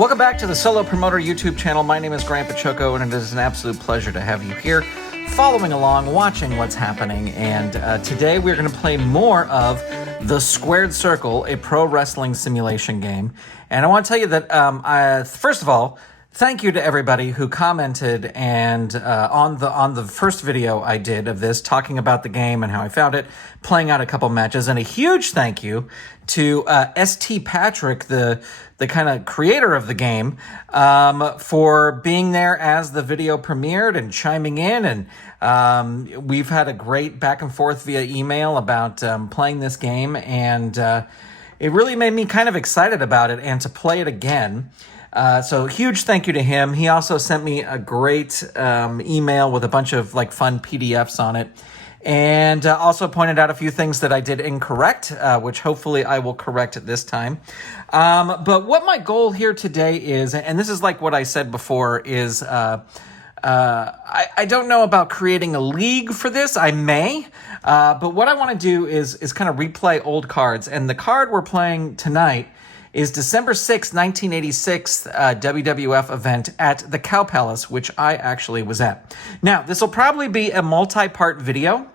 Welcome back to the Solo Promoter YouTube channel. My name is Grandpa Choco, and it is an absolute pleasure to have you here, following along, watching what's happening. And today we're going to play more of The Squared Circle, a pro wrestling simulation game. And I want to tell you that, first of all, thank you to everybody who commented and on the first video I did of this, talking about the game and how I found it, playing out a couple matches, and a huge thank you to ST Patrick, the kind of creator of the game, for being there as the video premiered and chiming in. And we've had a great back and forth via email about playing this game, and it really made me kind of excited about it and to play it again. So huge thank you to him. He also sent me a great email with a bunch of fun PDFs on it, and also pointed out a few things that I did incorrect, which hopefully I will correct this time. But what my goal here today is, and this is like what I said before, is I don't know about creating a league for this. I may, but what I want to do is kind of replay old cards, and the card we're playing tonight is December 6th, 1986 WWF event at the Cow Palace, which I actually was at. Now, this will probably be a multi-part video,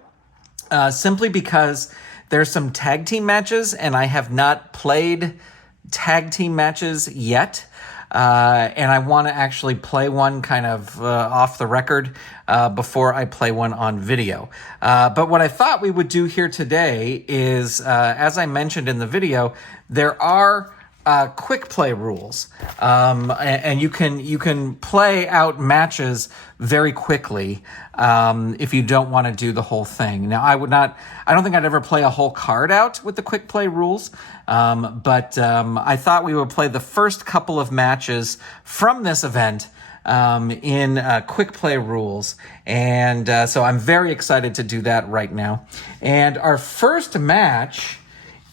simply because there's some tag team matches, and I have not played tag team matches yet. And I want to actually play one kind of off the record before I play one on video. But what I thought we would do here today is, as I mentioned in the video, there are quick play rules, and you can play out matches very quickly if you don't want to do the whole thing. Now, I don't think I'd ever play a whole card out with the quick play rules, but I thought we would play the first couple of matches from this event in quick play rules, and so I'm very excited to do that right now. And our first match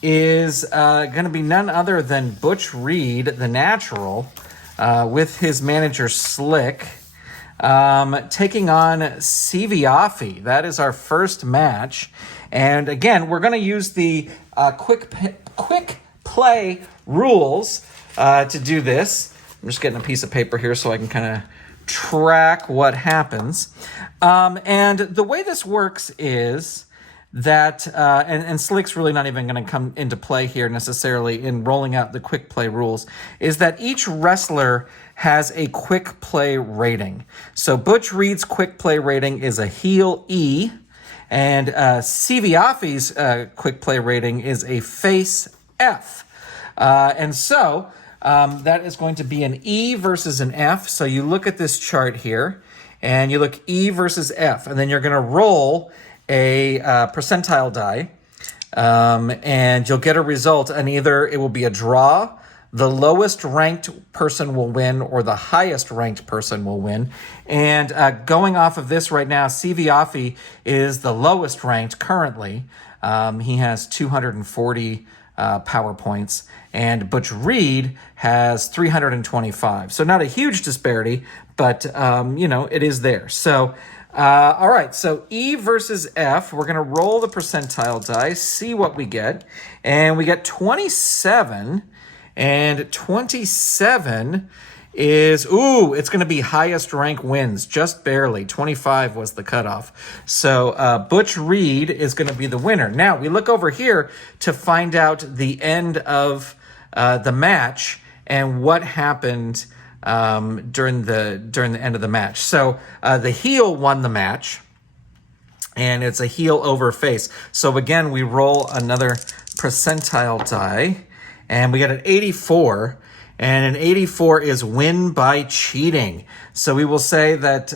is going to be none other than Butch Reed, the Natural, with his manager Slick, taking on Siviafi. That is our first match. And again, we're going to use the quick play rules to do this. I'm just getting a piece of paper here so I can kind of track what happens. And the way this works is that, and Slick's really not even going to come into play here necessarily in rolling out the quick play rules, is that each wrestler has a quick play rating. So Butch Reed's quick play rating is a heel E, and Siviafi's quick play rating is a face F. And so that is going to be an E versus an F. So you look at this chart here, and you look E versus F, and then you're going to roll a percentile die, and you'll get a result, and either it will be a draw, the lowest ranked person will win, or the highest ranked person will win. And going off of this right now, Siviafi is the lowest ranked currently. He has 240 power points, and Butch Reed has 325. So not a huge disparity, but it is there. So all right, so E versus F, we're going to roll the percentile die, see what we get. And we get 27, and 27 is, it's going to be highest rank wins, just barely. 25 was the cutoff. So Butch Reed is going to be the winner. Now, we look over here to find out the end of the match and what happened during the end of the match. So the heel won the match, and it's a heel over face. So again, we roll another percentile die, and we get an 84, and an 84 is win by cheating. So we will say that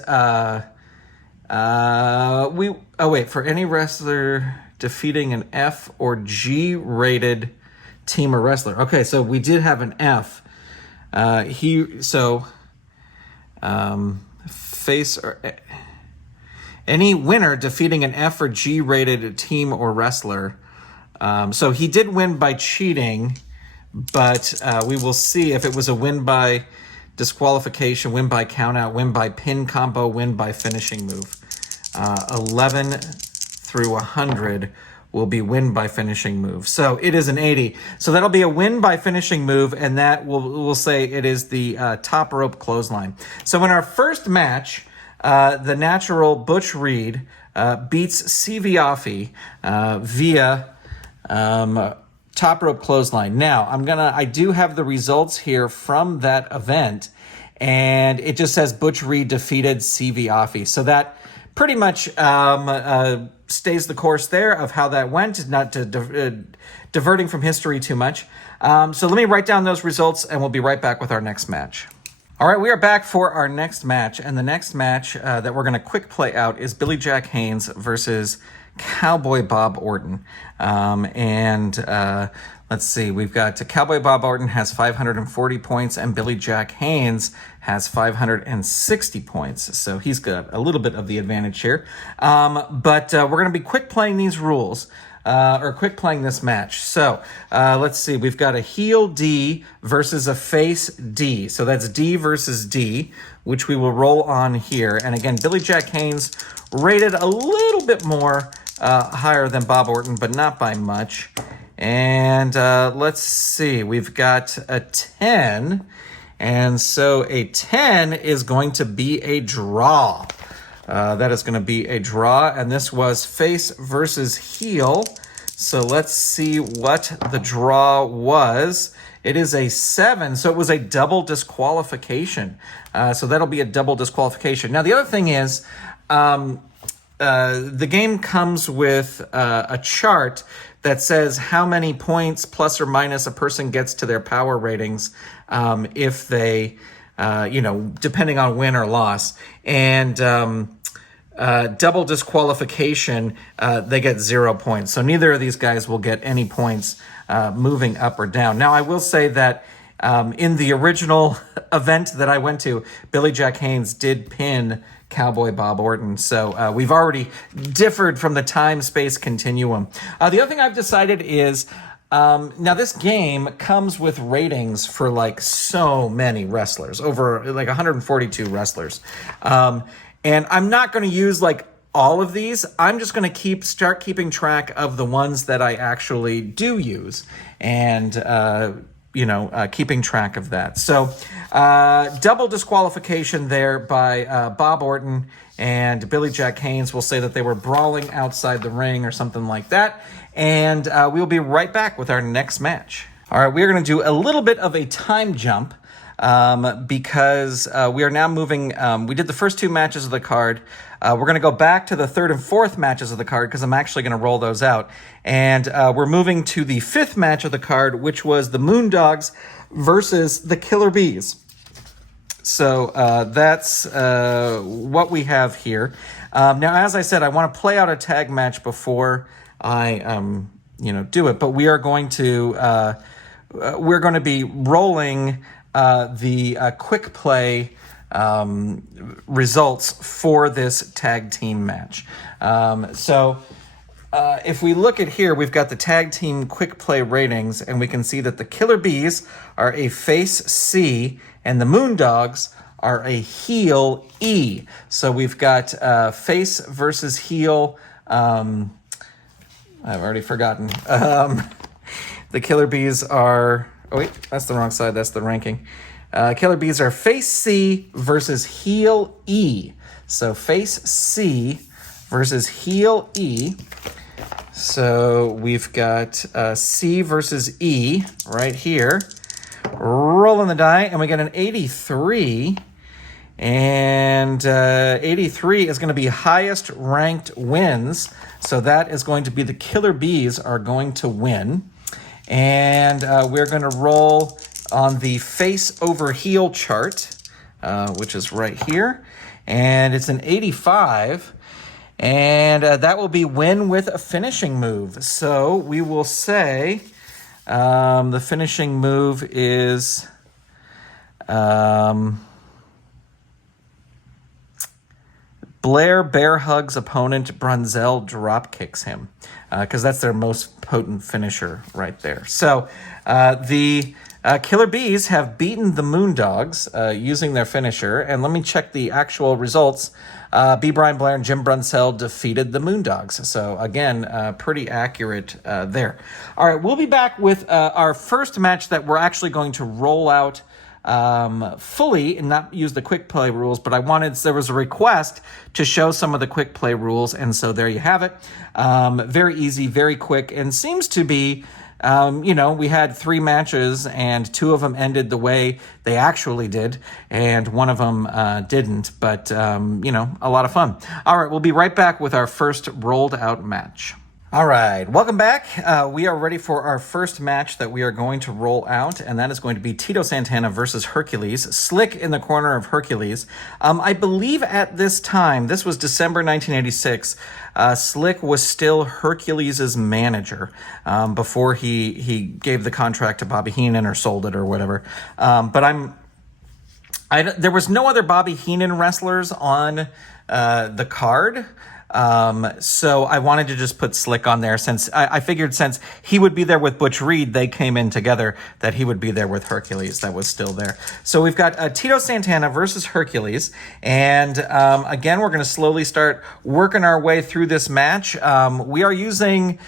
for any wrestler defeating an F or G rated team or wrestler. Okay, so we did have an F. Face or any winner defeating an F or G rated team or wrestler. So he did win by cheating, but we will see if it was a win by disqualification, win by countout, win by pin combo, win by finishing move. 11 through 100 will be win by finishing move. So it is an 80. So that'll be a win by finishing move, and that we'll say it is the top rope clothesline. So in our first match, the natural Butch Reed beats CV Offie via top rope clothesline. Now, I do have the results here from that event, and it just says Butch Reed defeated CV Offie. So that pretty much stays the course there of how that went, not diverting from history too much. So let me write down those results, and we'll be right back with our next match. All right, we are back for our next match, and the next match that we're going to quick play out is Billy Jack Haynes versus Cowboy Bob Orton. Let's see, we've got Cowboy Bob Orton has 540 points, and Billy Jack Haynes has 560 points, so he's got a little bit of the advantage here. But we're going to be quick playing these rules. Or quick playing this match. So let's see. We've got a heel D versus a face D. So that's D versus D, which we will roll on here. And again, Billy Jack Haynes rated a little bit more higher than Bob Orton, but not by much. And let's see. We've got a 10. And so a 10 is going to be a draw. That is going to be a draw, and this was face versus heel. So let's see what the draw was. It is a 7, so it was a double disqualification. So that'll be a double disqualification. Now, the other thing is, the game comes with a chart that says how many points plus or minus a person gets to their power ratings if they, depending on win or loss. And double disqualification, they get 0 points. So neither of these guys will get any points moving up or down. Now, I will say that in the original event that I went to, Billy Jack Haynes did pin Cowboy Bob Orton. So we've already differed from the time-space continuum. The other thing I've decided is, now this game comes with ratings for like so many wrestlers, over like 142 wrestlers. And I'm not going to use like all of these. I'm just going to start keeping track of the ones that I actually do use, and keeping track of that. So double disqualification there by Bob Orton and Billy Jack Haynes. Will say that they were brawling outside the ring or something like that. And we'll be right back with our next match. All right, we're going to do a little bit of a time jump. Because we are now moving, we did the first 2 matches of the card. We're going to go back to the 3rd and 4th matches of the card because I'm actually going to roll those out. And we're moving to the 5th match of the card, which was the Moondogs versus the Killer Bees. So that's what we have here. Now, as I said, I want to play out a tag match before I do it. But we are going to be rolling the quick play results for this tag team match. If we look at here, we've got the tag team quick play ratings, and we can see that the Killer Bees are a face C, and the Moondogs are a heel E. So we've got face versus heel. I've already forgotten. The Killer Bees are... Oh, wait, that's the wrong side. That's the ranking. Killer Bees are face C versus heel E. So face C versus heel E. So we've got C versus E right here. Rolling the die, and we get an 83. And 83 is going to be highest ranked wins. So that is going to be the Killer Bees are going to win. And we're going to roll on the face over heel chart, which is right here. And it's an 85. And that will be win with a finishing move. So we will say the finishing move is... Blair bear hugs opponent, Brunzell drop kicks him, because that's their most potent finisher right there. So the Killer Bees have beaten the Moondogs using their finisher. And let me check the actual results. B. Brian Blair and Jim Brunsell defeated the Moondogs. So again, pretty accurate there. All right, we'll be back with our first match that we're actually going to roll out fully and not use the quick play rules, but there was a request to show some of the quick play rules, and so there you have it. Very easy, very quick, and seems to be, we had 3 matches, and 2 of them ended the way they actually did, and 1 of them didn't, but, a lot of fun. All right, we'll be right back with our first rolled out match. All right, welcome back. We are ready for our first match that we are going to roll out, and that is going to be Tito Santana versus Hercules. Slick in the corner of Hercules. I believe at this time, this was December 1986, Slick was still Hercules' manager before he gave the contract to Bobby Heenan or sold it or whatever. But there was no other Bobby Heenan wrestlers on the card. So I wanted to just put Slick on there since I figured since he would be there with Butch Reed, they came in together, that he would be there with Hercules that was still there. So we've got Tito Santana versus Hercules. And again, we're going to slowly start working our way through this match. We are using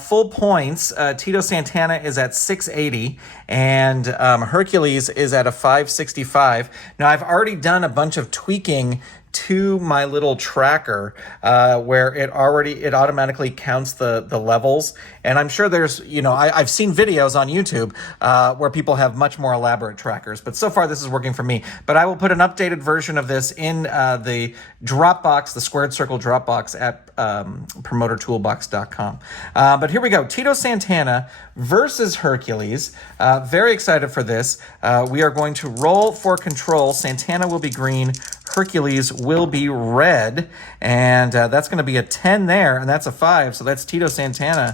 full points. Tito Santana is at 680 and Hercules is at a 565. Now I've already done a bunch of tweaking to my little tracker where it automatically counts the levels. And I'm sure there's, I've seen videos on YouTube where people have much more elaborate trackers, but so far this is working for me. But I will put an updated version of this in the Dropbox, the Squared Circle Dropbox at promotertoolbox.com. But here we go. Tito Santana versus Hercules. Very excited for this. We are going to roll for control. Santana will be green. Hercules will be red, and that's going to be a 10 there, and that's a 5, so that's Tito Santana.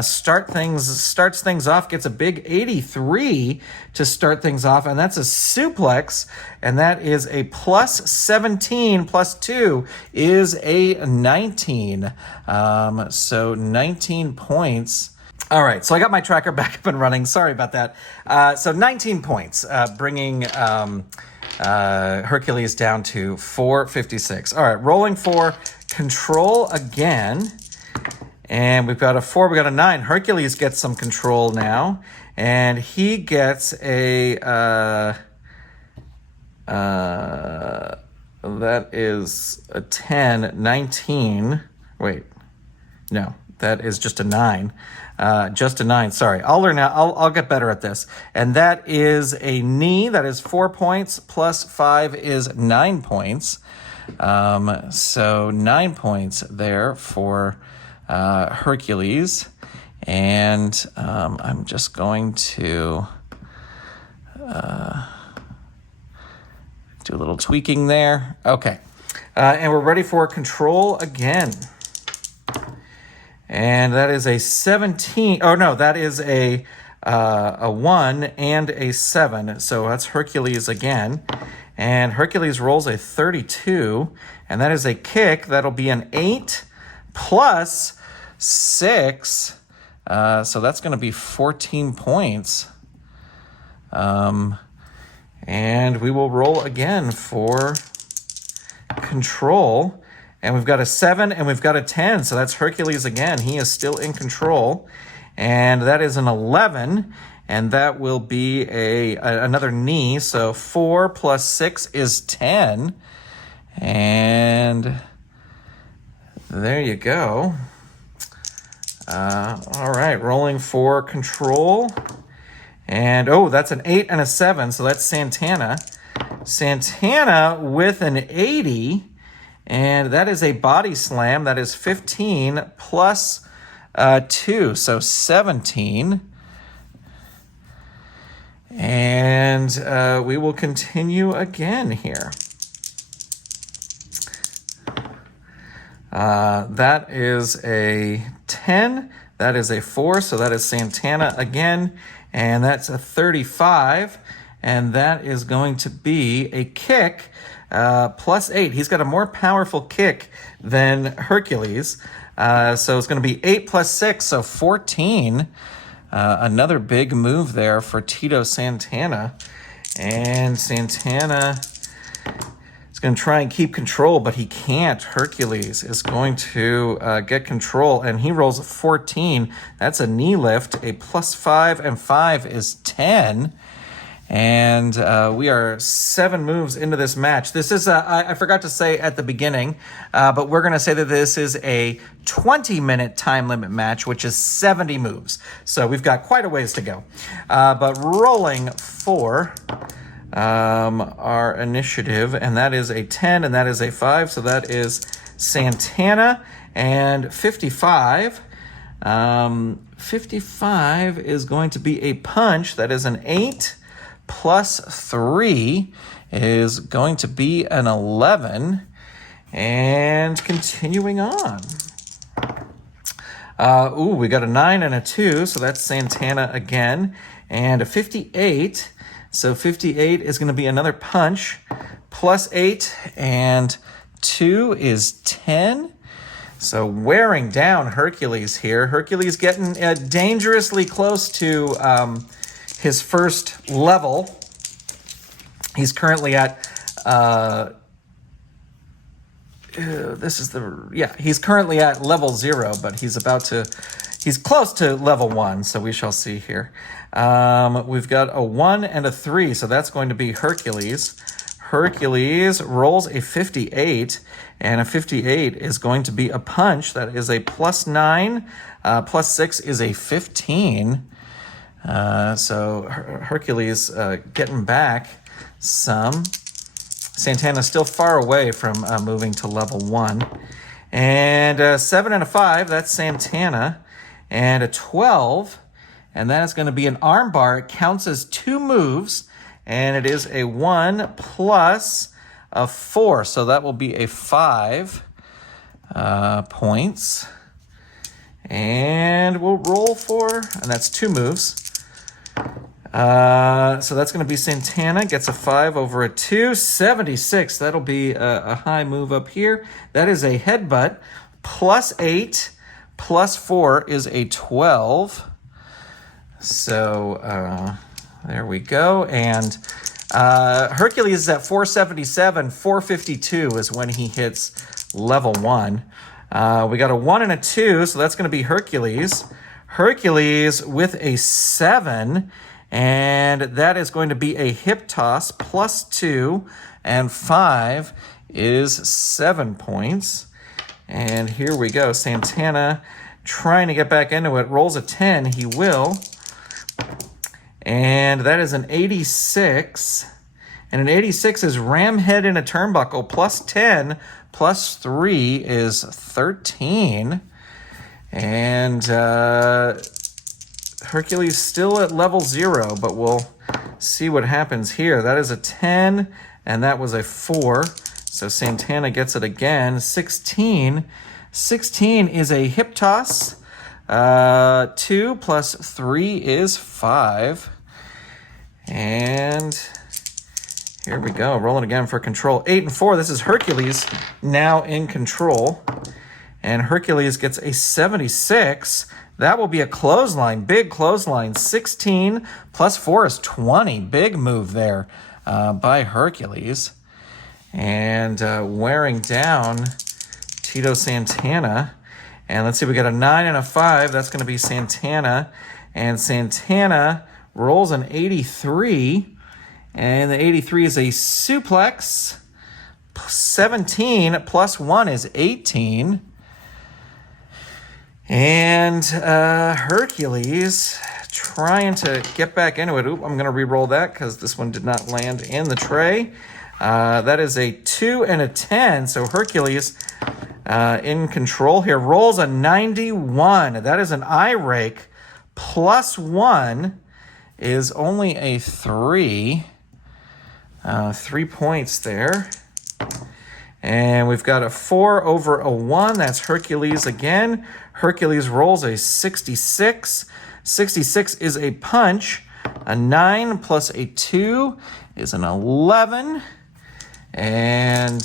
Starts things off, gets a big 83 to start things off, and that's a suplex, and that is a plus 17, plus 2 is a 19. So 19 points. All right, so I got my tracker back up and running. Sorry about that. So 19 points, bringing Hercules down to 456. All right, rolling for control again. And we've got a 4, we got a 9. Hercules gets some control now. And he gets a, that is a 10, 19. Wait, no, that is just a 9. Just a 9, sorry. I'll learn now. I'll get better at this. And that is a knee. That is 4 points. Plus 5 is 9 points. So 9 points there for Hercules. And I'm just going to do a little tweaking there. Okay. And we're ready for control again. And that is a 17. Oh, no, that is a 1 and a 7. So that's Hercules again. And Hercules rolls a 32. And that is a kick. That'll be an 8 plus 6. So that's going to be 14 points. And we will roll again for control. And we've got a 7 and we've got a 10. So that's Hercules again. He is still in control. And that is an 11. And that will be another knee. So 4 plus 6 is 10. And there you go. All right, rolling for control. And, oh, that's an 8 and a 7. So that's Santana. Santana with an 80. And that is a body slam. That is 15 plus 2, so 17. And we will continue again here. That is a 10. That is a 4, so that is Santana again. And that's a 35. And that is going to be a kick. Plus 8. He's got a more powerful kick than Hercules. So it's going to be 8 plus 6, so 14. Another big move there for Tito Santana. And Santana is going to try and keep control, but he can't. Hercules is going to get control, and he rolls a 14. That's a knee lift. A +5 and 5 is 10. And we are 7 moves into this match. This is, I forgot to say at the beginning, but we're going to say that this is a 20-minute time limit match, which is 70 moves. So we've got quite a ways to go. But rolling for our initiative, and that is a 10, and that is a 5. So that is Santana, and 55. 55 is going to be a punch. That is an 8. +3 is going to be an 11. And continuing on. We got a 9 and a 2, so that's Santana again. And a 58. So 58 is going to be another punch. +8 and 2 is 10. So wearing down Hercules here. Hercules getting dangerously close to his first level. He's currently at, he's currently at level 0, but he's close to level 1, so we shall see here. We've got a 1 and a 3, so that's going to be Hercules. Hercules rolls a 58, and a 58 is going to be a punch. That is a +9, +6 is a 15. So Hercules getting back some. Santana's still far away from moving to level 1. And 7 and a 5, that's Santana. And a 12, and that is going to be an arm bar. It counts as 2 moves, and it is a 1 plus a 4. So that will be a 5 points. And we'll roll for, and that's 2 moves. So that's going to be Santana, gets a 5 over a 2, 76. That'll be a high move up here. That is a headbutt. +8, +4 is a 12. So there we go. And Hercules is at 477. 452 is when he hits level 1. We got a 1 and a 2, so that's going to be Hercules. Hercules with a 7, and that is going to be a hip toss. +2 and 5 is 7 points. And here we go. Santana trying to get back into it. Rolls a 10. He will. And that is an 86. And an 86 is ram head in a turnbuckle. +10 +3 is 13. And Hercules still at level 0, but we'll see what happens here. That is a 10, and that was a 4. So Santana gets it again. 16. 16 is a hip toss. 2 plus 3 is 5. And here we go. Rolling again for control. 8 and 4. This is Hercules now in control. And Hercules gets a 76. That will be a clothesline, big clothesline. 16 plus 4 is 20. Big move there by Hercules. And wearing down Tito Santana. And let's see, we got a 9 and a 5. That's going to be Santana. And Santana rolls an 83. And the 83 is a suplex. 17 plus 1 is 18. And Hercules trying to get back into it. Oop, I'm going to re-roll that because this one did not land in the tray. That is a 2 and a 10. So Hercules in control here. Rolls a 91. That is an eye rake. +1 is only a 3. 3 points there. And we've got a 4 over a 1. That's Hercules again. Hercules rolls a 66. 66 is a punch. A 9 plus a 2 is an 11. And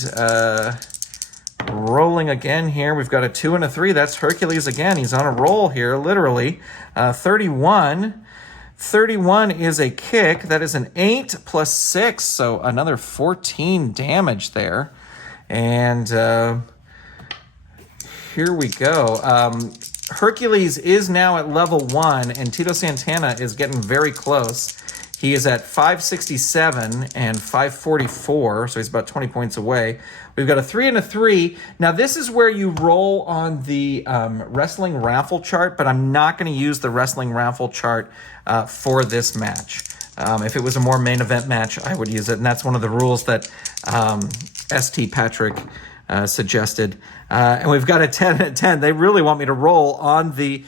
Rolling again here. We've got a 2 and a 3. That's Hercules again. He's on a roll here, literally. 31. 31 is a kick. That is an 8 plus 6, so another 14 damage there. And here we go. Hercules is now at level 1, and Tito Santana is getting very close. He is at 567 and 544, so he's about 20 points away. We've got a 3 and a 3. Now, this is where you roll on the wrestling raffle chart, but I'm not going to use the wrestling raffle chart for this match. If it was a more main event match, I would use it, and that's one of the rules that ST Patrick suggested. And we've got a 10 and a 10. They really want me to roll on the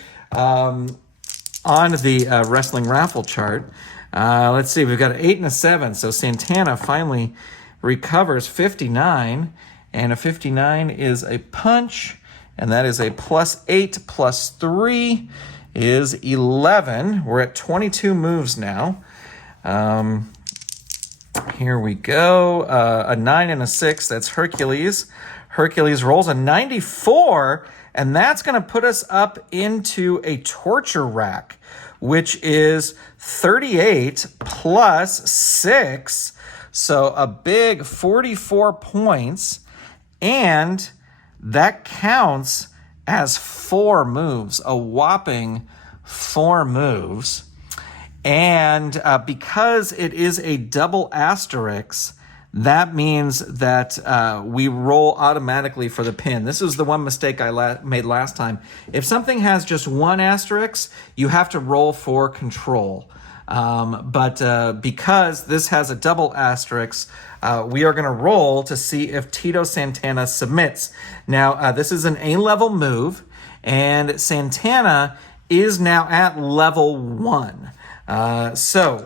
wrestling raffle chart. Let's see, we've got an 8 and a 7, so Santana finally recovers 59, and a 59 is a punch, and that is a plus 8 plus 3 is 11. We're at 22 moves now. Here we go. A 9 and a 6, that's Hercules. Hercules rolls a 94, and that's going to put us up into a torture rack, which is 38 plus 6, so a big 44 points, and that counts as 4 moves, a whopping 4 moves. And because it is a double asterisk, that means that we roll automatically for the pin. This is the one mistake I made last time. If something has just 1 asterisk, you have to roll for control. But because this has a double asterisk, we are going to roll to see if Tito Santana submits. Now, this is an A-level move, and Santana is now at level 1. So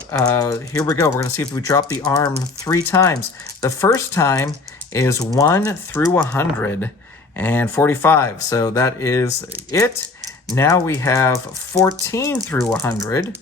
here we go. We're going to see if we drop the arm 3 times. The first time is 1 through 100 and 45. So that is it. Now we have 14 through 100.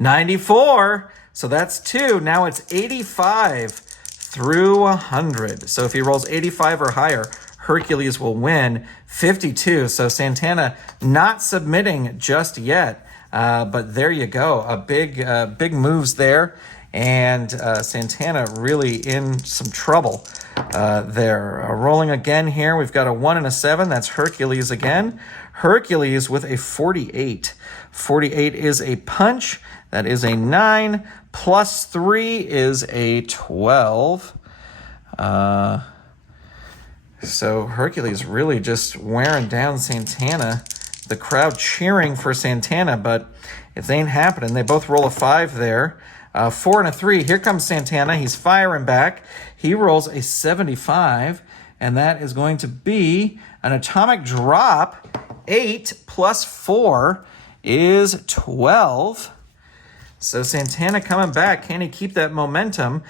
94. So that's 2. Now it's 85 through 100. So if he rolls 85 or higher, Hercules will win. 52. So Santana not submitting just yet. But there you go. A big moves there. And Santana really in some trouble there. Rolling again here. We've got a 1 and a 7. That's Hercules again. Hercules with a 48. 48 is a punch. That is a 9. Plus 3 is a 12. So Hercules really just wearing down Santana. The crowd cheering for Santana, but it ain't happening. They both roll a 5 there. 4 and a 3. Here comes Santana. He's firing back. He rolls a 75, and that is going to be an atomic drop. 8 plus 4 is 12. So Santana coming back. Can he keep that momentum?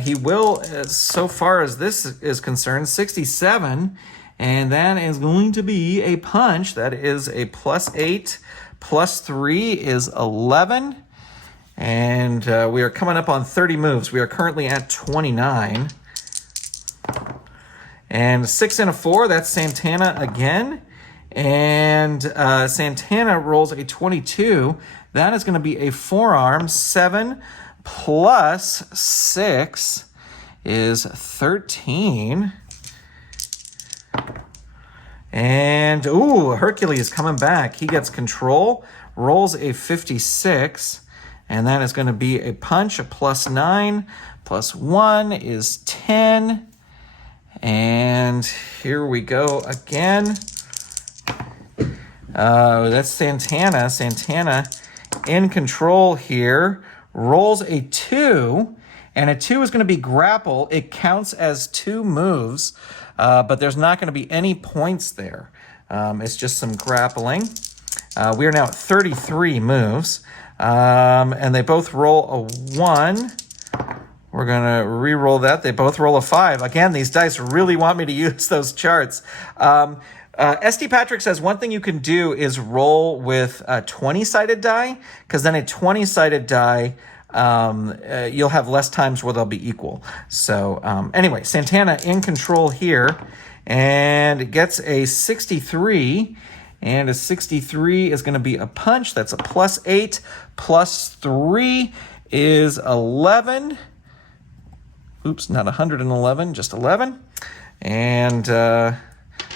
He will, so far as this is concerned, 67. And that is going to be a punch. That is a plus 8. Plus 3 is 11. And we are coming up on 30 moves. We are currently at 29. And 6 and a 4, that's Santana again. And Santana rolls a 22. That is going to be a forearm. 7 plus 6 is 13. And, Hercules coming back. He gets control, rolls a 56, and that is going to be a punch, a plus 9, plus 1 is 10. And here we go again. That's Santana. Santana in control here, rolls a 2, and a 2 is going to be grapple. It counts as 2 moves. But there's not going to be any points there. It's just some grappling. We are now at 33 moves. And they both roll a 1. We're going to re-roll that. They both roll a 5. Again, these dice really want me to use those charts. ST Patrick says one thing you can do is roll with a 20-sided die, because then a 20-sided die you'll have less times where they'll be equal. So anyway, Santana in control here, and it gets a 63, and a 63 is going to be a punch. That's a +8, +3 is 11. Oops, not 111, just 11. And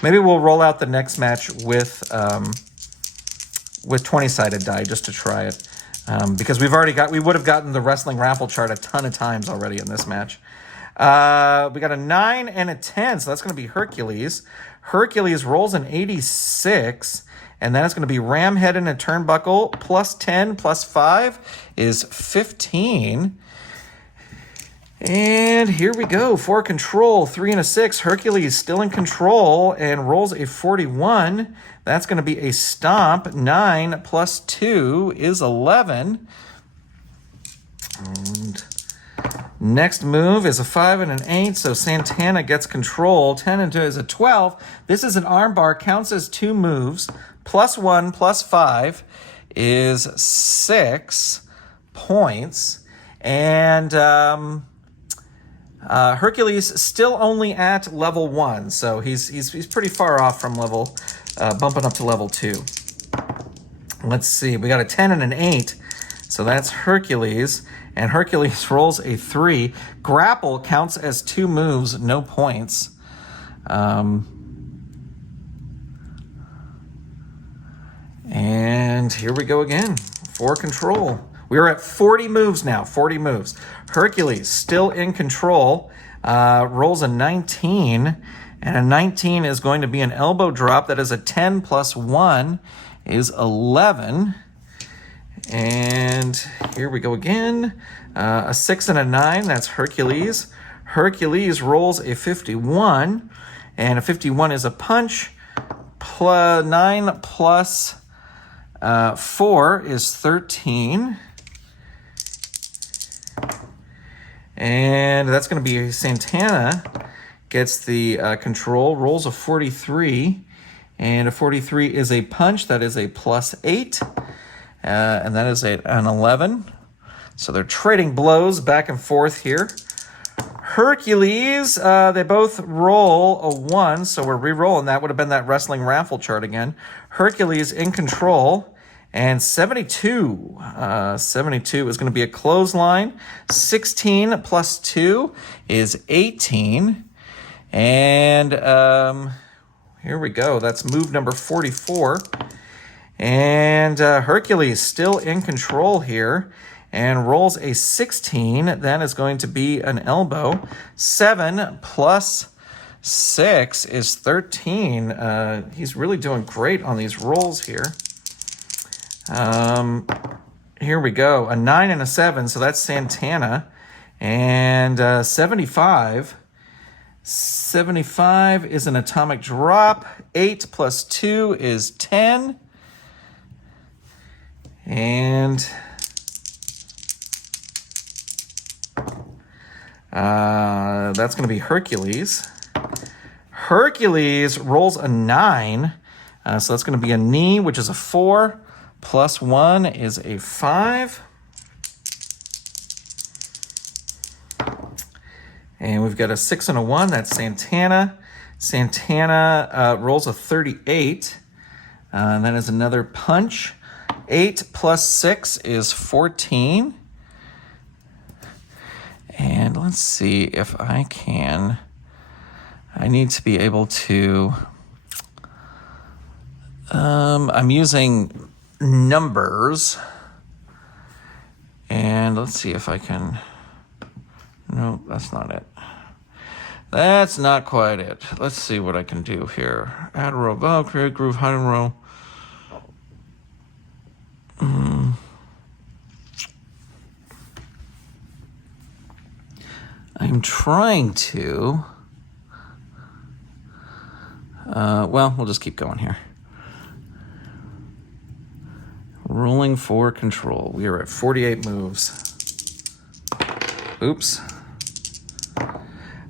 maybe we'll roll out the next match with 20-sided die just to try it. Because we would have gotten the wrestling raffle chart a ton of times already in this match. We got a 9 and a 10, so that's going to be Hercules. Hercules rolls an 86, and then it's going to be Ramhead and a turnbuckle. +10, +5 is 15. And here we go for control. 3 and a 6. Hercules still in control and rolls a 41. That's going to be a stomp. 9 + 2 is 11. And next move is a 5 and an 8. So Santana gets control. 10 and 2 is a 12. This is an armbar. Counts as 2 moves. +1 + 5 is 6 points. And Hercules still only at level 1, so he's pretty far off from level, bumping up to level 2. Let's see, we got a 10 and an 8, so that's Hercules, and Hercules rolls a 3. Grapple counts as 2 moves, no points. And here we go again for control. We're at 40 moves now, 40 moves. Hercules still in control, rolls a 19, and a 19 is going to be an elbow drop. That is a 10 + 1 is 11. And here we go again. A 6 and a 9, that's Hercules. Hercules rolls a 51, and a 51 is a punch. +9 + 4 is 13. And that's going to be Santana gets the control, rolls a 43, and a 43 is a punch. That is a +8, and that is an 11. So they're trading blows back and forth here. Hercules, they both roll a 1, so we're re-rolling. That would have been that wrestling raffle chart again. Hercules in control. And 72. 72 is going to be a clothesline. 16 + 2 is 18. And here we go. That's move number 44. And Hercules still in control here and rolls a 16. That is going to be an elbow. 7 + 6 is 13. He's really doing great on these rolls here. Here we go. A 9 and a 7, so that's Santana. And 75. 75 is an atomic drop. 8 + 2 is 10. And that's going to be Hercules. Hercules rolls a 9. So that's going to be a knee, which is a 4. +1 is a 5. And we've got a 6 and a 1. That's Santana. Santana rolls a 38. And that is another punch. 8 + 6 is 14. And let's see if I can. I need to be able to. I'm using numbers, and let's see if I can. No, that's not it. That's not quite it. Let's see what I can do here. Add a row, bow, create groove, hide and row. I'm trying to. Well, we'll just keep going here. Rolling for control. We are at 48 moves. Oops.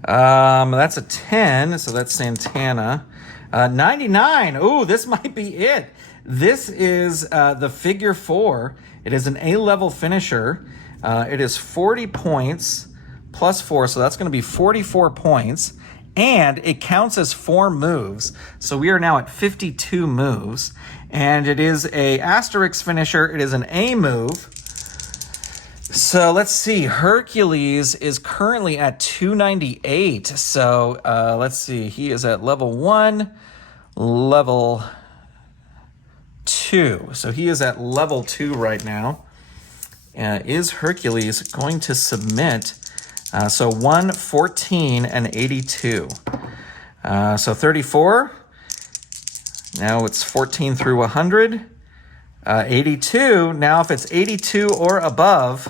That's a 10, so that's Santana. 99. Ooh, this might be it. This is the figure 4. It is an A-level finisher. It is 40 points plus 4, so that's going to be 44 points. And it counts as 4 moves. So we are now at 52 moves. And it is a asterisk finisher. It is an A move. So let's see. Hercules is currently at 298. So let's see. He is at level 1, level 2. So he is at level 2 right now. Is Hercules going to submit? So 1, 14, and 82. So 34. Now it's 14 through 100. 82. Now if it's 82 or above,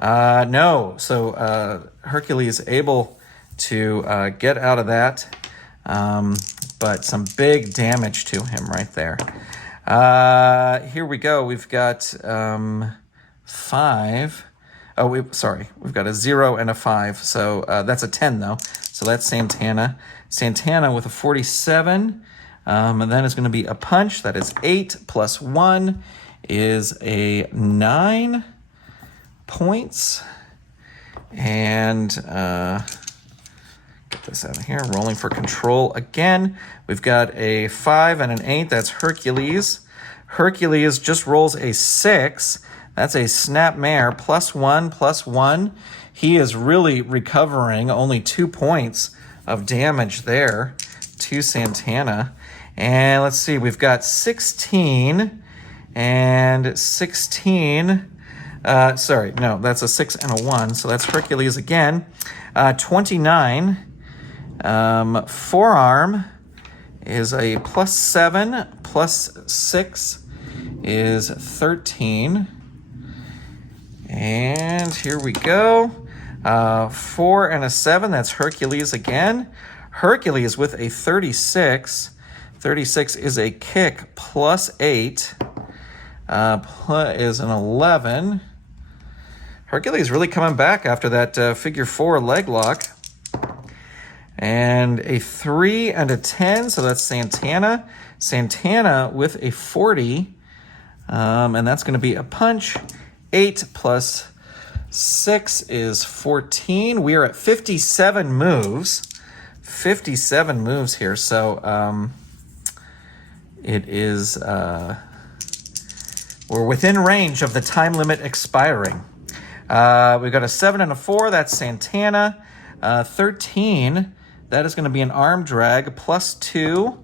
no. So Hercules able to get out of that. But some big damage to him right there. Here we go. We've got 5. Oh, we've got a 0 and a 5. So that's a 10, though. So that's Santana. Santana with a 47. And then it's going to be a punch. That is 8 plus 1 is a 9 points. And get this out of here. Rolling for control again. We've got a 5 and an 8. That's Hercules. Hercules just rolls a 6. That's a snapmare, plus 1, plus 1. He is really recovering. Only 2 points of damage there to Santana. And let's see, we've got 16 and 16. Sorry, no, that's a 6 and a 1. So that's Hercules again. 29. Forearm is a plus 7, plus 6 is 13. And here we go. 4 and a 7, that's Hercules again. Hercules with a 36. 36 is a kick, plus 8. Is an 11. Hercules really coming back after that figure 4 leg lock. And a 3 and a 10, so that's Santana. Santana with a 40. And that's going to be a punch. 8 plus 6 is 14. We are at 57 moves. 57 moves here. So it is, we're within range of the time limit expiring. We've got a 7 and a 4. That's Santana. 13. That is going to be an arm drag. Plus 2.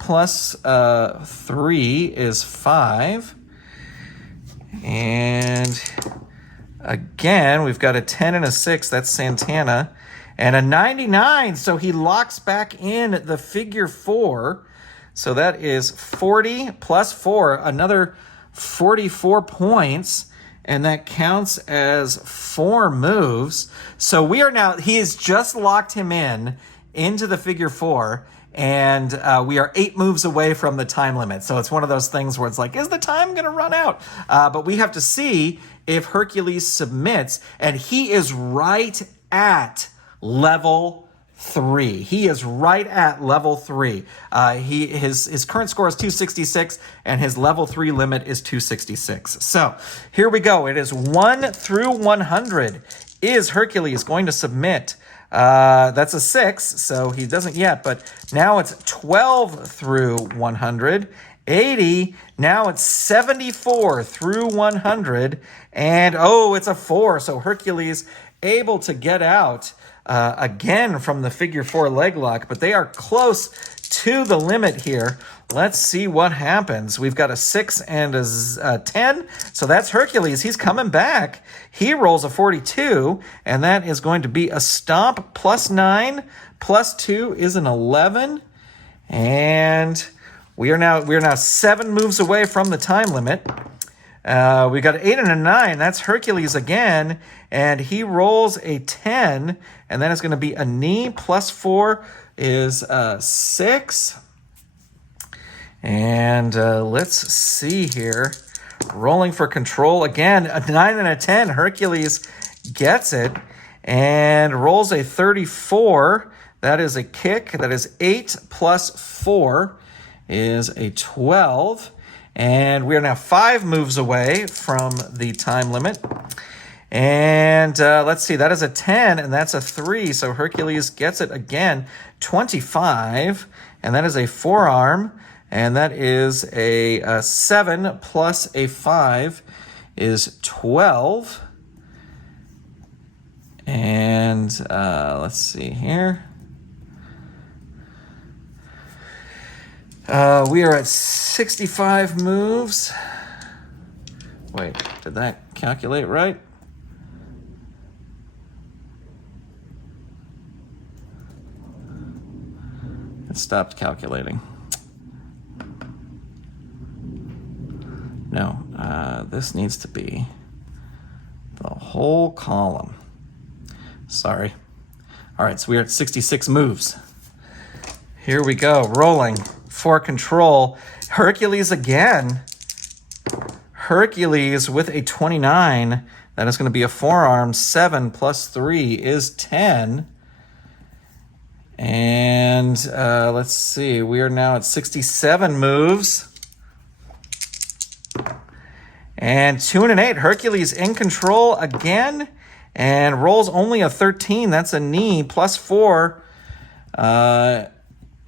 Plus 3 is 5. And again, we've got a 10 and a 6. That's Santana. And a 99. So he locks back in the figure 4. So that is 40 plus 4. Another 44 points. And that counts as 4 moves. So we are now, he has just locked him into the figure 4. And we are 8 moves away from the time limit. So it's one of those things where it's like, is the time going to run out? But we have to see if Hercules submits. And he is right at level 3. He is right at level 3. His current score is 266, and his level 3 limit is 266. So here we go. It is 1 through 100. Is Hercules going to submit? That's a 6, so he doesn't yet, but now it's 12 through 100, 80, now it's 74 through 100, and it's a 4, so Hercules able to get out again from the figure 4 leg lock, but they are close to the limit here. Let's see what happens. We've got a 6 and a 10. So that's Hercules. He's coming back. He rolls a 42, and that is going to be a stomp. Plus 9, plus 2 is an 11. And we are now 7 moves away from the time limit. We got an 8 and a 9. That's Hercules again. And he rolls a 10, and that is going to be a knee. Plus 4 is 6. And let's see here. Rolling for control again. A 9 and a 10. Hercules gets it and rolls a 34. That is a kick. That is 8 plus 4 is a 12. And we are now 5 moves away from the time limit. And let's see, that is a 10, and that's a 3. So Hercules gets it again, 25, and that is a forearm, and that is a 7 plus a 5 is 12. And let's see here. We are at 65 moves. Wait, did that calculate right? It stopped calculating. No, this needs to be the whole column. Sorry. All right, so we are at 66 moves. Here we go, rolling for control. Hercules again. Hercules with a 29. That is going to be a forearm. 7 plus 3 is 10. And let's see, we are now at 67 moves. And 2 and an 8. Hercules in control again. And rolls only a 13. That's a knee. Plus 4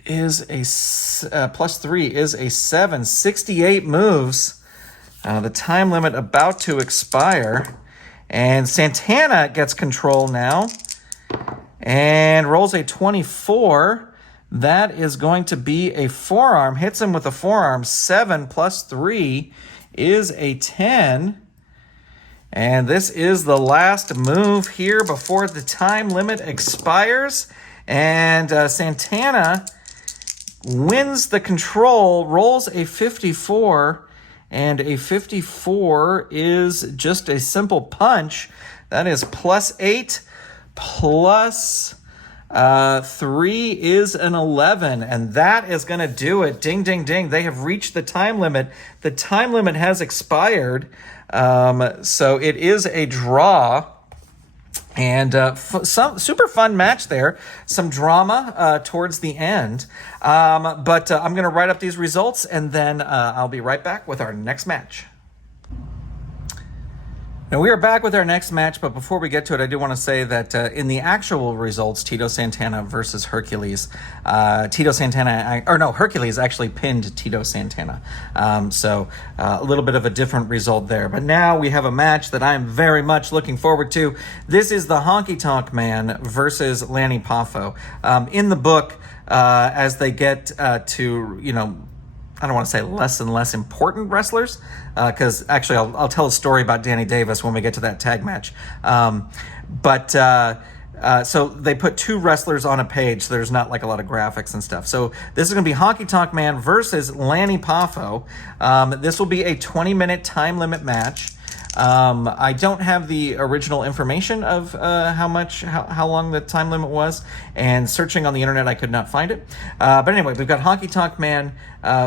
is a plus 3 is a 7. 68 moves. The time limit about to expire. And Santana gets control now. And rolls a 24. That is going to be a forearm. Hits him with a forearm. 7 plus 3 is a 10. And this is the last move here before the time limit expires. And Santana wins the control, rolls a 54, and a 54 is just a simple punch. That is plus 8, plus 3 is an 11, and that is going to do it. Ding, ding, ding. They have reached the time limit. The time limit has expired. So it is a draw, and some super fun match there. Some drama towards the end, but I'm going to write up these results, and then I'll be right back with our next match. Now, we are back with our next match, but before we get to it, I do want to say that in the actual results, Tito Santana versus Hercules, Hercules actually pinned Tito Santana. So a little bit of a different result there. But now we have a match that I'm very much looking forward to. This is the Honky Tonk Man versus Lanny Poffo. In the book, as they get to, I don't want to say less and less important wrestlers, because actually I'll tell a story about Danny Davis when we get to that tag match. So they put 2 wrestlers on a page, so there's not like a lot of graphics and stuff. So this is going to be Honky Tonk Man versus Lanny Poffo. This will be a 20-minute time limit match. I don't have the original information of how long the time limit was, and searching on the internet I could not find it. But anyway, we've got Honky Tonk Man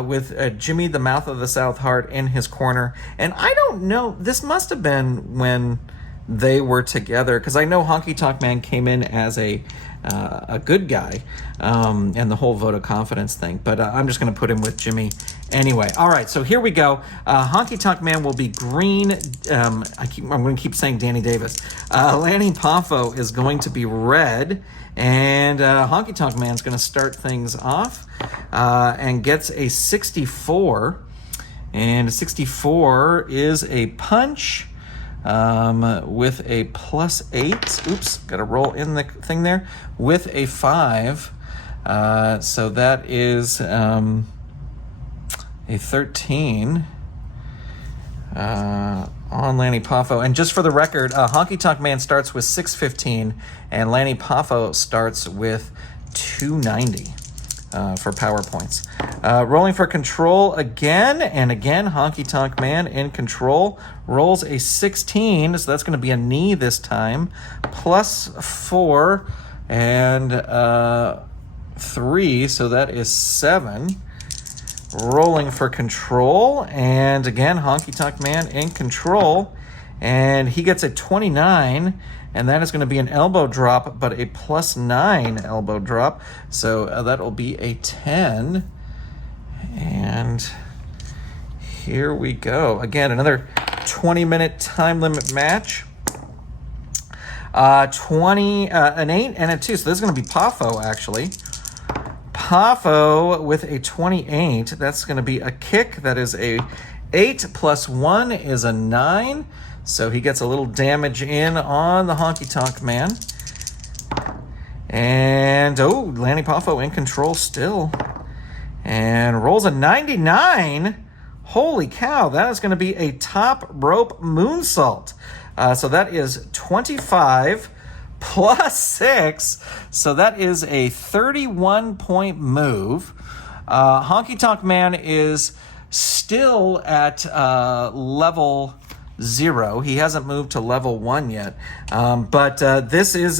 with Jimmy the Mouth of the South Heart in his corner, and I don't know, this must have been when they were together, because I know Honky Tonk Man came in as a good guy, and the whole vote of confidence thing, but I'm just going to put him with Jimmy anyway. All right, so here we go. Honky Tonk Man will be green. I'm going to keep saying Danny Davis. Lanny Poffo is going to be red, and Honky Tonk Man's going to start things off and gets a 64, and a 64 is a punch. With a plus 8. Oops, got to roll in the thing there. With a 5. So that is a 13 on Lanny Poffo. And just for the record, Honky Tonk Man starts with 615, and Lanny Poffo starts with 290. For power points. Rolling for control again, and again, Honky Tonk Man in control. Rolls a 16, so that's going to be a knee this time. Plus 4 and 3, so that is 7. Rolling for control, and again, Honky Tonk Man in control. And he gets a 29, and that is going to be an elbow drop, but a plus 9 elbow drop. So that will be a 10. And here we go. Again, another 20-minute time limit match. An 8 and a 2. So this is going to be Pafo, actually. Pafo with a 28. That's going to be a kick. That is a 8 plus 1 is a 9. So he gets a little damage in on the Honky Tonk Man. And, Lanny Pafo in control still. And rolls a 99. Holy cow, that is going to be a top rope moonsault. So that is 25 plus 6. So that is a 31-point move. Honky Tonk Man is still at level 0. He hasn't moved to level 1 yet. But this is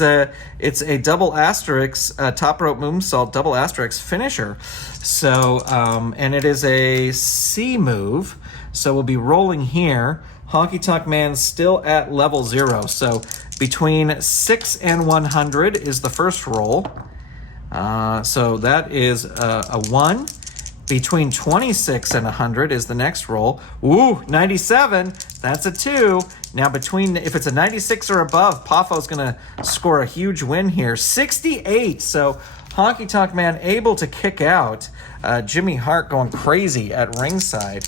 it's a double asterisk, top rope moonsault, double asterisk finisher. So, and it is a C move. So we'll be rolling here. Honky Tonk Man still at level 0. So between 6 and 100 is the first roll. So that is a 1. Between 26 and 100 is the next roll. Ooh, 97. That's a 2. Now if it's a 96 or above, Pafo's going to score a huge win here. 68. So Honky Tonk Man able to kick out. Jimmy Hart going crazy at ringside.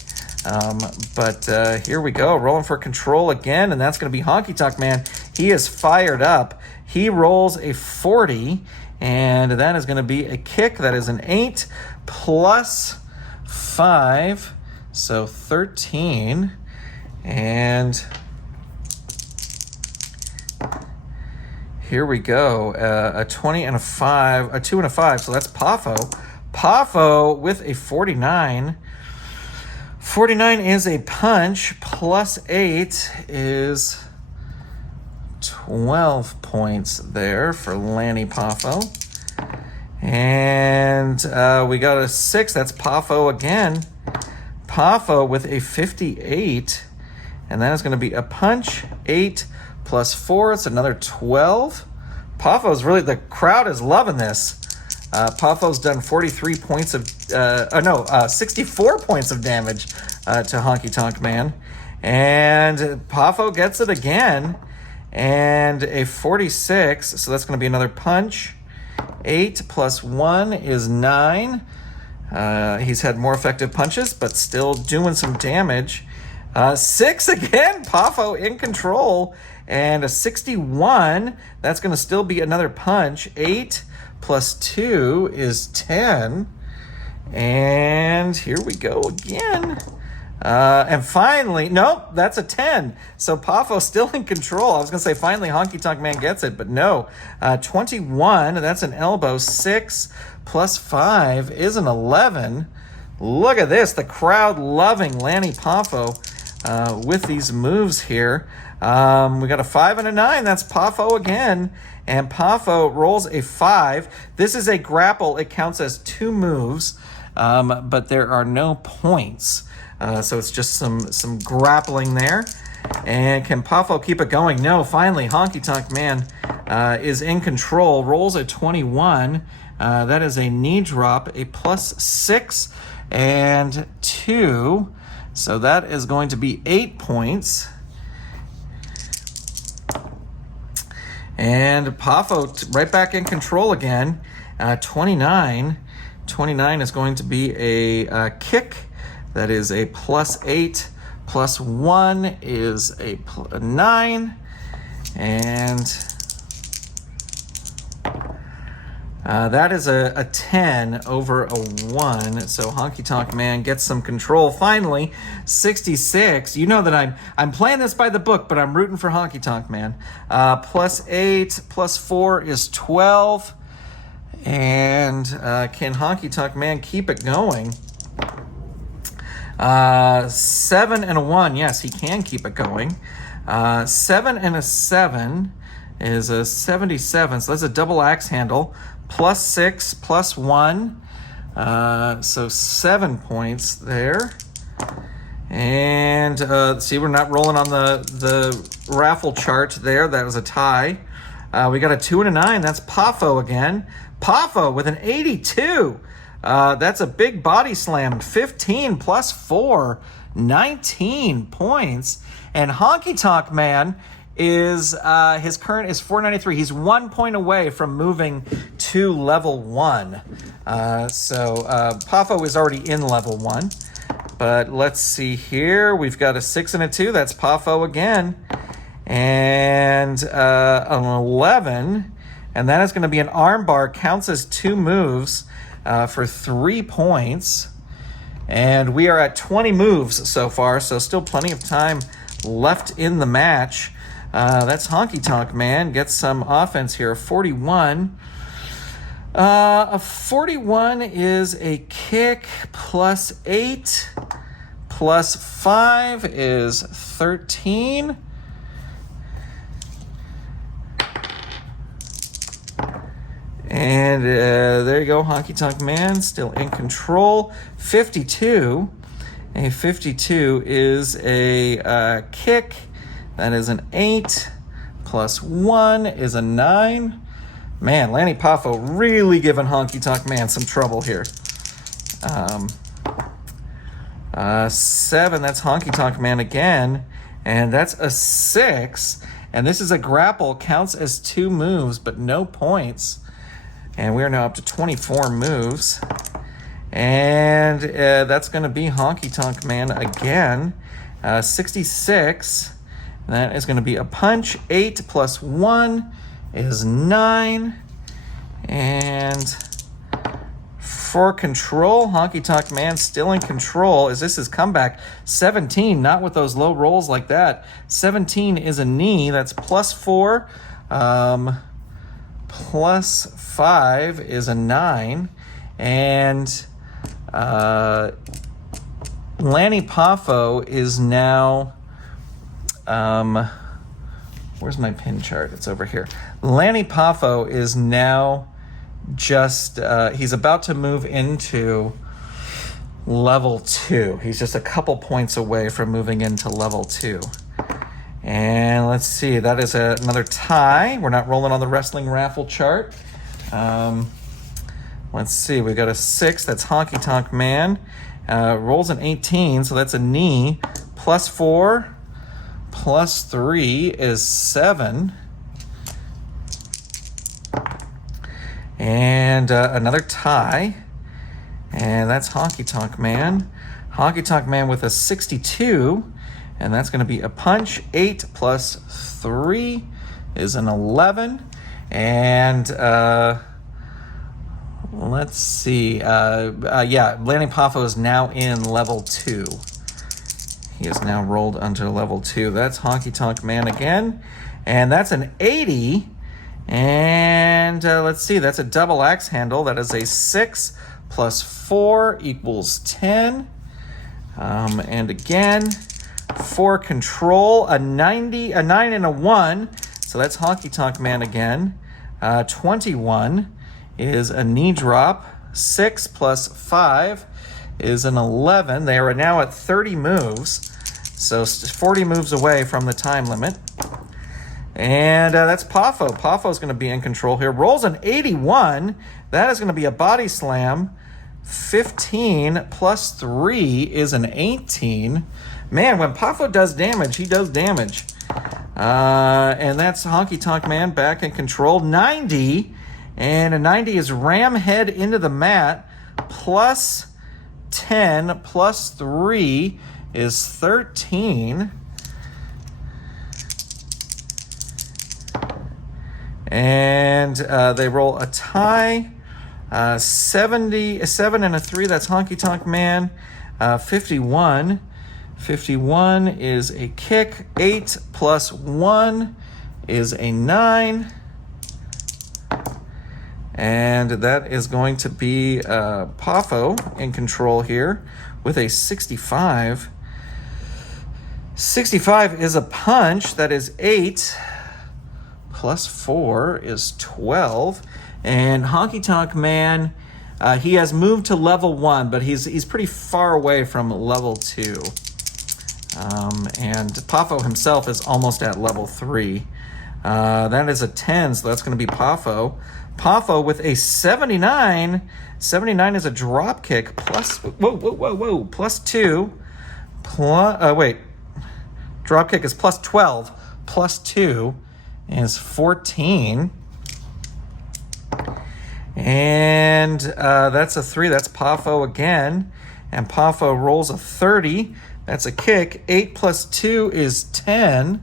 But here we go. Rolling for control again, and that's going to be Honky Tonk Man. He is fired up. He rolls a 40, and that is going to be a kick. That is an 8 plus 5, so 13. And here we go. A 20 and a 5, a 2 and a 5, so that's Pafo. Pafo with a 49. 49 is a punch, plus 8 is 12 points there for Lanny Pafo. And we got a 6, that's Pafo again. Pafo with a 58, and that is going to be a punch, 8 plus 4, it's another 12. Pafo's really, the crowd is loving this. Pafo's done 43 points of, 64 points of damage to Honky Tonk Man. And Pafo gets it again. And a 46, so that's going to be another punch. 8 plus 1 is 9. He's had more effective punches, but still doing some damage. 6 again, Pafo in control. And a 61, that's going to still be another punch. 8 plus 2 is 10. And here we go again. And finally, nope, that's a 10. So Pafo still in control. I was going to say finally Honky Tonk Man gets it, but no. 21, that's an elbow. 6 plus 5 is an 11. Look at this. The crowd loving Lanny Pafo with these moves here. We got a 5 and a 9. That's Pafo again. And Pafo rolls a 5. This is a grapple. It counts as 2 moves, but there are no points. So it's just some grappling there. And can Pafo keep it going? No, finally, Honky Tonk Man is in control. Rolls a 21. That is a knee drop, a plus 6 and 2. So that is going to be 8 points. And Pafo right back in control again. 29. 29 is going to be a kick. That is a plus 8. Plus 1 is a 9. And that is a 10 over a 1. So Honky Tonk Man gets some control. Finally, 66. You know that I'm playing this by the book, but I'm rooting for Honky Tonk Man. Plus 8 plus 4 is 12. And can Honky Tonk Man keep it going? 7 and a 1. Yes, he can keep it going. 7 and a 7 is a 77. So that's a double axe handle. Plus 6, plus 1. So 7 points there. And see, we're not rolling on the raffle chart there. That was a tie. We got a 2 and a 9. That's Pafo again. Pafo with an 82. That's a big body slam. 15 plus 4, 19 points. And Honky Tonk Man is, his current is 493. He's 1 point away from moving to level 1. Pafo is already in level 1. But let's see here. We've got a 6 and a 2. That's Pafo again. And an 11. And that is going to be an armbar. Counts as 2 moves for 3 points. And we are at 20 moves so far, so still plenty of time left in the match. That's Honky Tonk Man. Gets some offense here. 41. A 41 is a kick plus 8 plus 5 is 13. And there you go, Honky Tonk Man, still in control. 52. A 52 is a kick. That is an 8. Plus 1 is a 9. Man, Lanny Pafo really giving Honky Tonk Man some trouble here. 7, that's Honky Tonk Man again. And that's a 6. And this is a grapple, counts as 2 moves, but no points. And we are now up to 24 moves. And that's going to be Honky Tonk Man again. 66. That is going to be a punch. 8 plus 1 is 9. And for control, Honky Tonk Man still in control. Is this his comeback? 17, not with those low rolls like that. 17 is a knee. That's plus 4. Plus 5 is a 9. And Lanny Pafo is now... where's my pin chart? It's over here. Lanny Pafo is now just... he's about to move into level 2. He's just a couple points away from moving into level 2. And let's see, that is another tie. We're not rolling on the wrestling raffle chart. Let's see, we got a 6, that's Honky Tonk Man. Rolls an 18, so that's a knee. Plus 4, plus 3 is 7. And another tie. And that's Honky Tonk Man. Honky Tonk Man with a 62. And that's going to be a punch. 8 plus 3 is an 11. And let's see. Lanny Pafo is now in level 2. He is now rolled onto level 2. That's Honky Tonk Man again. And that's an 80. And let's see. That's a double axe handle. That is a 6 plus 4 equals 10. And again... for control, a 90, a 9 and a 1. So that's Honky Tonk Man again. 21 is a knee drop. 6 plus 5 is an 11. They are now at 30 moves. So 40 moves away from the time limit. And that's Pafo. Pafo is going to be in control here. Rolls an 81. That is going to be a body slam. 15 plus 3 is an 18. Man, when Pafo does damage, he does damage. And that's Honky Tonk Man back in control. 90. And a 90 is ram head into the mat. Plus 10 plus 3 is 13. And they roll a tie. 77 and a 3, that's Honky Tonk Man. 51. 51 is a kick. 8 plus 1 is a 9. And that is going to be Pafo in control here with a 65. 65 is a punch. That is 8. Plus 4 is 12. And Honky Tonk Man, he has moved to level 1, but he's pretty far away from level 2. And Pafo himself is almost at level 3. That is a 10, so that's going to be Pafo. Pafo with a 79. 79 is a drop kick. Plus, whoa. Plus 2. Drop kick is plus 12. plus 2 is 14. And that's a 3. That's Pafo again. And Pafo rolls a 30. That's a kick. 8 plus 2 is 10.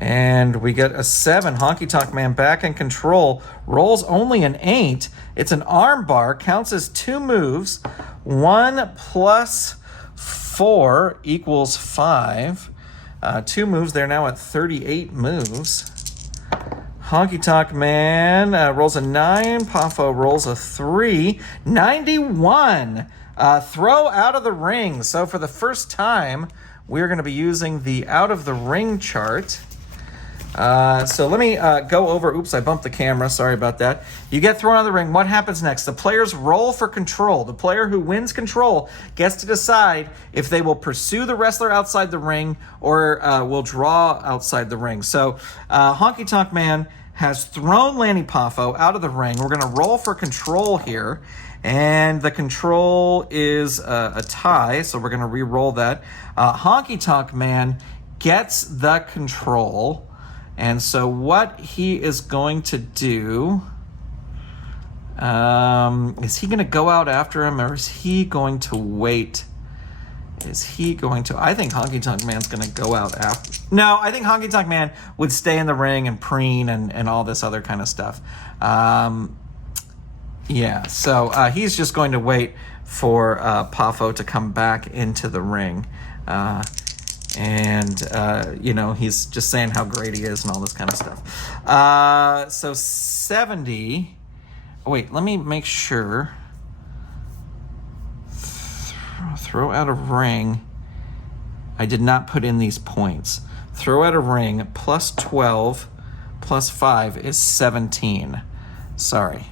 And we get a 7. Honky Tonk Man back in control. Rolls only an 8. It's an arm bar. Counts as 2 moves. 1 plus 4 equals 5. 2 moves. They're now at 38 moves. Honky Tonk Man rolls a 9. Pafo rolls a 3. 91. Throw out of the ring. So for the first time, we're going to be using the out of the ring chart. So let me go over. Oops, I bumped the camera. Sorry about that. You get thrown out of the ring. What happens next? The players roll for control. The player who wins control gets to decide if they will pursue the wrestler outside the ring or will draw outside the ring. So Honky Tonk Man has thrown Lanny Pafo out of the ring. We're going to roll for control here. And the control is a tie, so we're going to re-roll that. Honky Tonk Man gets the control. And so what he is going to do, is he going to go out after him, or is he going to wait? I think Honky Tonk Man's going to go out after. No, I think Honky Tonk Man would stay in the ring and preen and all this other kind of stuff. So he's just going to wait for Pafo to come back into the ring. He's just saying how great he is and all this kind of stuff. So 70. Oh, wait, let me make sure. Throw out a ring. I did not put in these points. Throw out a ring plus 12 plus 5 is 17. Sorry.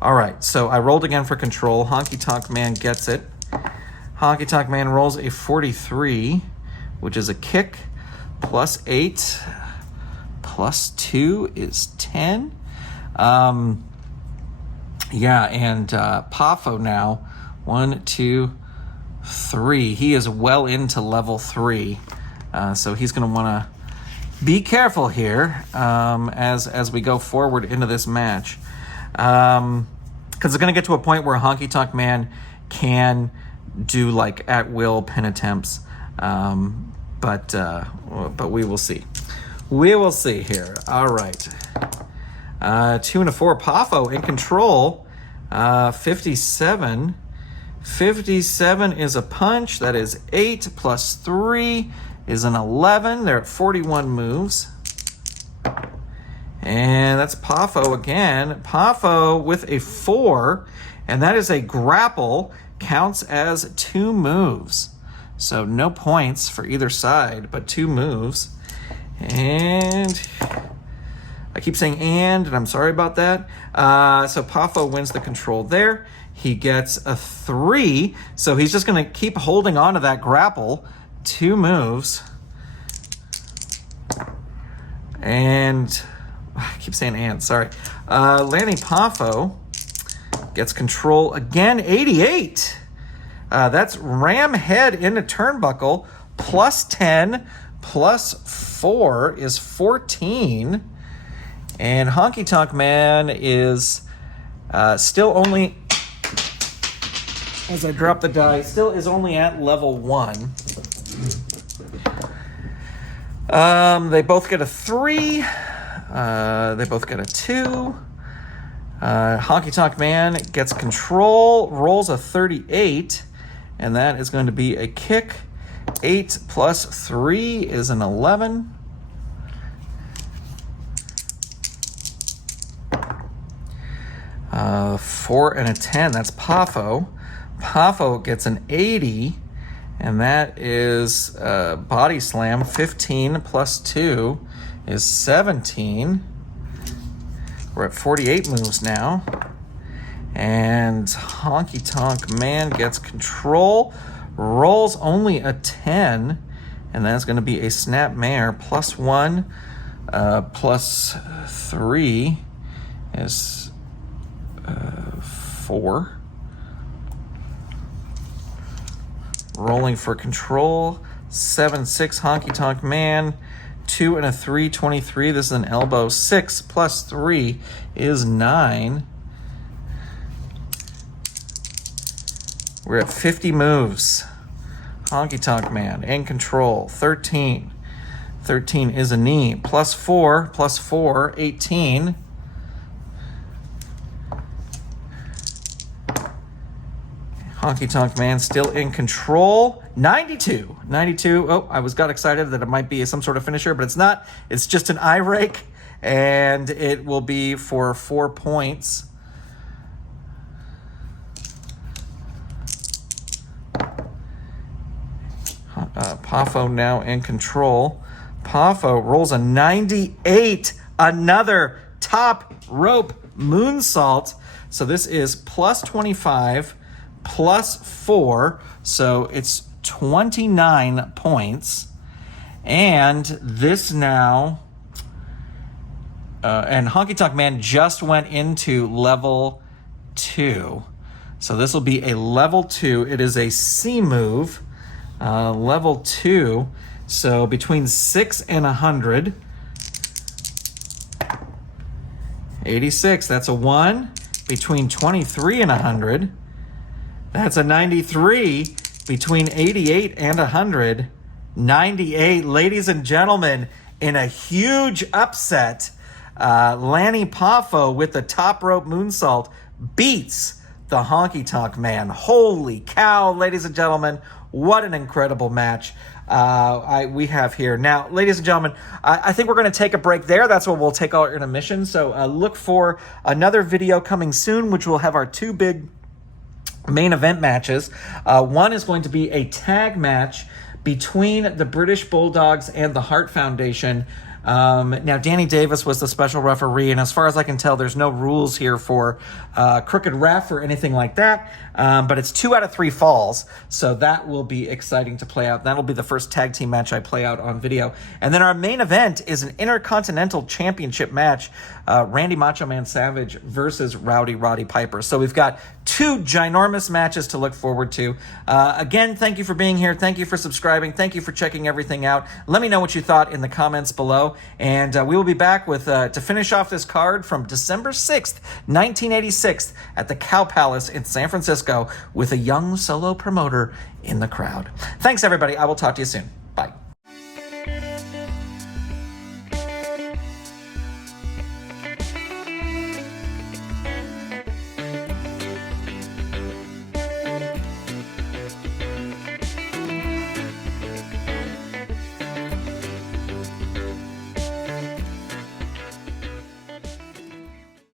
All right, so I rolled again for control. Honky Tonk Man gets it. Honky Tonk Man rolls a 43, which is a kick, plus 8, plus 2 is 10. Pafo now, 1, 2, 3. He is well into level 3, so he's going to want to be careful here as we go forward into this match. Because it's going to get to a point where Honky Tonk Man can do like at will pin attempts, but we will see. We will see here. All right, 2 and a 4. Pafo in control. 57. 57 is a punch. That is 8 plus 3 is an 11. They're at 41 moves. And that's Pafo again. Pafo with a 4, and that is a grapple. Counts as 2 moves. So no points for either side, but 2 moves. And I keep saying and I'm sorry about that. So Pafo wins the control there. He gets a 3, so he's just going to keep holding on to that grapple. 2 moves. And I keep saying and, sorry. Lanny Pafo gets control again, 88. That's ram head into turnbuckle, plus 10, plus 4 is 14. And Honky Tonk Man is still only, as I drop the die, still is only at level 1. They both get a 3. They both get a 2. Honky Tonk Man gets control, rolls a 38, and that is going to be a kick. 8 plus 3 is an 11. Uh, 4 and a 10, that's Pafo. Pafo gets an 80, and that is body slam. 15 plus 2 is 17. We're at 48 moves now. And Honky Tonk Man gets control, rolls only a 10, and that's going to be a snap mare. Plus 1, plus 3 is 4. Rolling for control. 7-6 Honky Tonk Man. 2 and a 3, 23. This is an elbow. 6 plus 3 is 9. We're at 50 moves. Honky Tonk Man in control. 13. 13 is a knee. Plus 4, 18. Honky Tonk Man still in control. 92. 92. Oh, got excited that it might be some sort of finisher, but it's not. It's just an eye rake, and it will be for 4 points. Poffo now in control. Poffo rolls a 98. Another top rope moonsault. So this is plus 25, plus 4. So it's 29 points. And this now... and Honky Tonk Man just went into level 2. So this will be a level 2. It is a C move. Level 2, so between 6 and 100. 86, that's a 1. Between 23 and 100. That's a 93. Between 88 and 100. 98, ladies and gentlemen, in a huge upset, Lanny Poffo with the top rope moonsault beats the Honky Tonk Man. Holy cow, ladies and gentlemen. What an incredible match we have here. Now, ladies and gentlemen, I think we're going to take a break there. That's where we'll take our intermission. So look for another video coming soon, which will have our 2 big main event matches. One is going to be a tag match between the British Bulldogs and the Hart Foundation. Now, Danny Davis was the special referee, and as far as I can tell, there's no rules here for crooked ref or anything like that, but it's 2 out of 3 falls, so that will be exciting to play out. That'll be the first tag team match I play out on video. And then our main event is an Intercontinental Championship match, Randy Macho Man Savage versus Rowdy Roddy Piper. So we've got 2 ginormous matches to look forward to. Again, thank you for being here. Thank you for subscribing. Thank you for checking everything out. Let me know what you thought in the comments below. And we will be back with to finish off this card from December 6th, 1986 at the Cow Palace in San Francisco with a young solo promoter in the crowd. Thanks, everybody. I will talk to you soon.